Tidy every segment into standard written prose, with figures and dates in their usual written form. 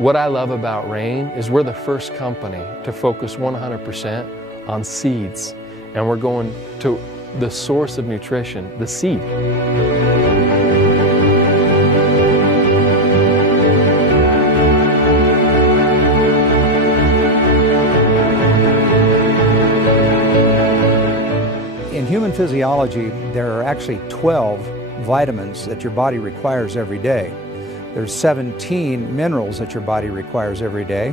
What I love about Rain is we're the first company to focus 100% on seeds, and we're going to the source of nutrition, the seed. In human physiology, there are actually 12 vitamins that your body requires every day. There's 17 minerals that your body requires every day,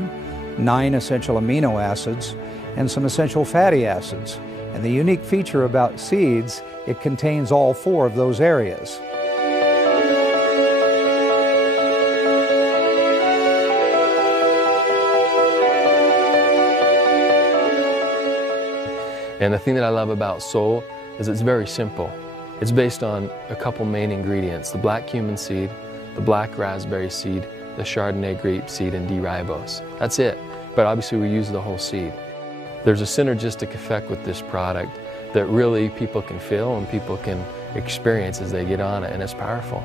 9 essential amino acids, and some essential fatty acids. And the unique feature about seeds, it contains all 4 of those areas. And the thing that I love about Soul is it's very simple. It's based on a couple main ingredients: the black cumin seed, the black raspberry seed, the Chardonnay grape seed, and D-ribose. That's it. But obviously we use the whole seed. There's a synergistic effect with this product that really people can feel and people can experience as they get on it, and it's powerful.